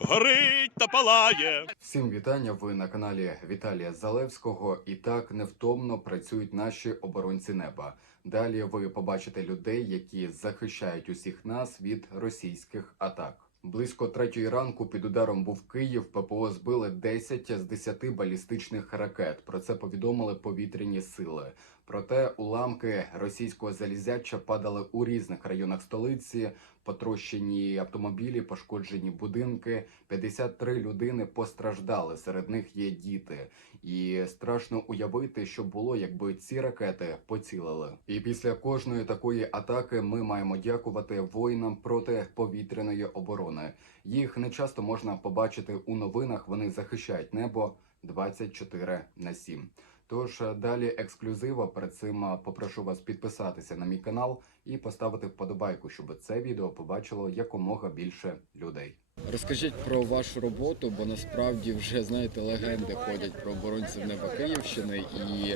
Горить та палає. Всім вітання. Ви на каналі Віталія Залевського. І так невтомно працюють наші оборонці неба. Далі ви побачите людей, які захищають усіх нас від російських атак. Близько третьої ранку під ударом був Київ. ППО збили 10 з 10 балістичних ракет. Про це повідомили повітряні сили. Проте уламки російського залізяча падали у різних районах столиці. Потрощені автомобілі, пошкоджені будинки. 53 людини постраждали. Серед них є діти. І страшно уявити, що було, якби ці ракети поцілили. І після кожної такої атаки ми маємо дякувати воїнам протиповітряної оборони. Їх не часто можна побачити у новинах. Вони захищають небо 24 на 7. Тож е, далі ексклюзива. Перед цим е, попрошу вас підписатися на мій канал і поставити вподобайку, щоб це відео побачило якомога більше людей. Розкажіть про вашу роботу, бо насправді вже знаєте, легенди ходять про оборонців неба Київщини. І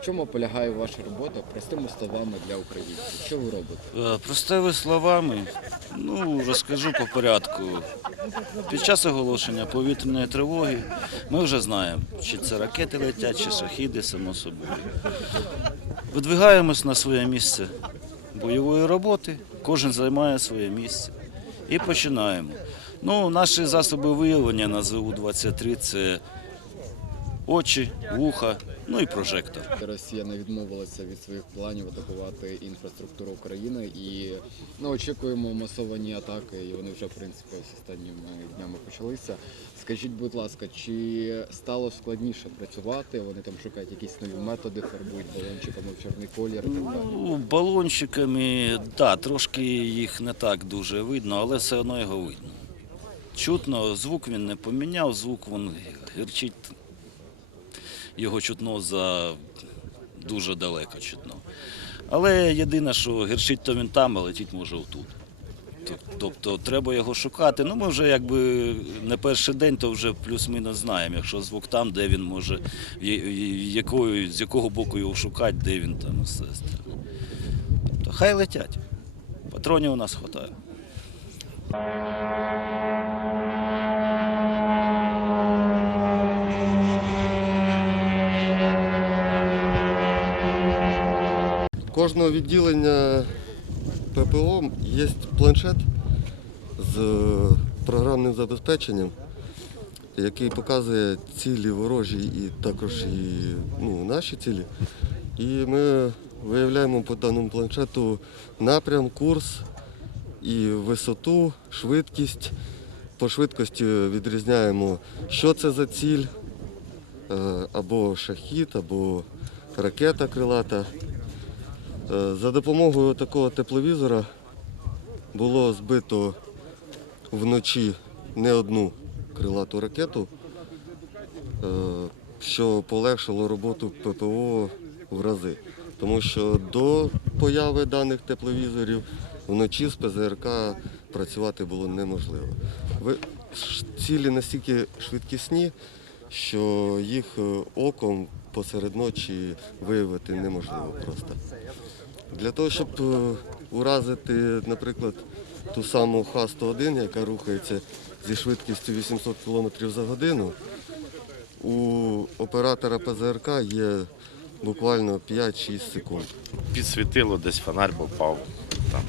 в чому полягає ваша робота простими словами для українців? Що ви робите? Е, Простими словами, ну розкажу по порядку. Під час оголошення повітряної тривоги ми вже знаємо, чи це ракети летять, чи шахіди, само собою. Видвигаємось на своє місце бойової роботи, кожен займає своє місце. І починаємо. Ну, наші засоби виявлення на ЗУ-23 це очі, вуха, ну і прожектор. Росія не відмовилася від своїх планів атакувати інфраструктуру України і ну, очікуємо масовані атаки, і вони вже в принципі ось останніми днями почалися. Скажіть, будь ласка, чи стало складніше працювати? Вони там шукають якісь нові методи, фарбують балончиками в чорний колір і так далі. Ну, балончиками, да, трошки їх не так дуже видно, але все одно його видно. Чутно, звук він не поміняв, звук він гірчить. Його чутно за дуже далеко чутно. Але єдине, що гірчить то він там, а летіть може отут. Тобто треба його шукати. Ну, ми вже якби не перший день, то вже плюс-мінус знаємо. Якщо звук там, де він може, якою, з якого боку його шукати, де він там все. Тобто хай летять. Патронів у нас вистачає. Кожного відділення ППО є планшет з програмним забезпеченням, який показує цілі ворожі і також і ну, наші цілі. І ми виявляємо по даному планшету напрям, курс і висоту, швидкість. По швидкості відрізняємо, що це за ціль, е, або шахід, або ракета крилата. Е, За допомогою такого тепловізора було збито вночі не одну крилату ракету, е, що полегшило роботу ППО в рази. Тому що до появи даних тепловізорів вночі з ПЗРК працювати було неможливо. Цілі настільки швидкісні, що їх е, оком посеред ночі виявити неможливо просто. Для того, щоб е, уразити, наприклад, ту саму Х-101, яка рухається зі швидкістю 800 км за годину, у оператора ПЗРК є буквально 5-6 секунд. підсвітило, десь фонарь попав, там,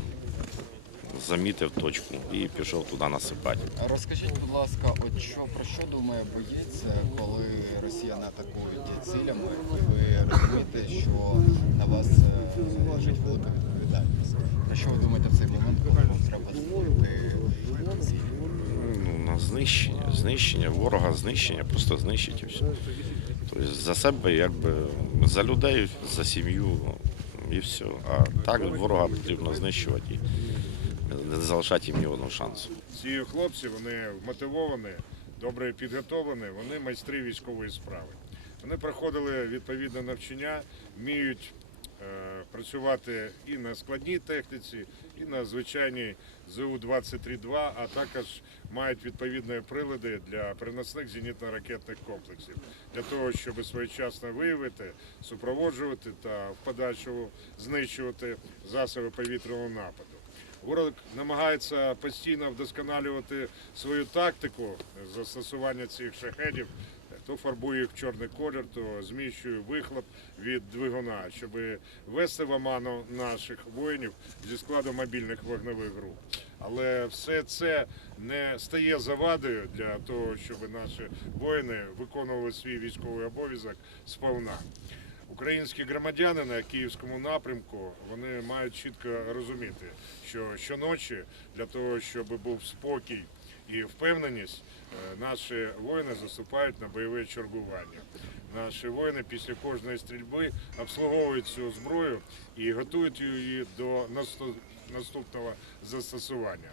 замітив точку і пішов туди насипати. Розкажіть, будь ласка, от що про що думає боєць, коли росіяни атакують цілями, і ви розумієте, що на вас е, лежить велика відповідальність. Про що ви думаєте в цей момент, коли вам треба збити цілі? Ну, на знищення, знищення, ворога знищення, просто знищить і все. Тобто за себе, якби за людей, за сім'ю і все. А так ворога потрібно знищувати залишати їм ні одного шансу. Ці хлопці вони вмотивовані, добре підготовлені, вони майстри військової справи. Вони проходили відповідне навчання, вміють е, працювати і на складній техніці, і на звичайній ЗУ-23-2, а також мають відповідні прилади для переносних зенітно-ракетних комплексів для того, щоб своєчасно виявити, супроводжувати та в подальшому знищувати засоби повітряного нападу. Ворог намагається постійно вдосконалювати свою тактику застосування цих шахедів. То фарбує їх в чорний колір, то зміщує вихлоп від двигуна, щоб ввести в оману наших воїнів зі складу мобільних вогневих груп. Але все це не стає завадою для того, щоб наші воїни виконували свій військовий обов'язок сповна. Українські громадяни на київському напрямку вони мають чітко розуміти, що щоночі для того, щоб був спокій і впевненість, е, наші воїни заступають на бойове чергування. Наші воїни після кожної стрільби обслуговують цю зброю і готують її до наступного застосування.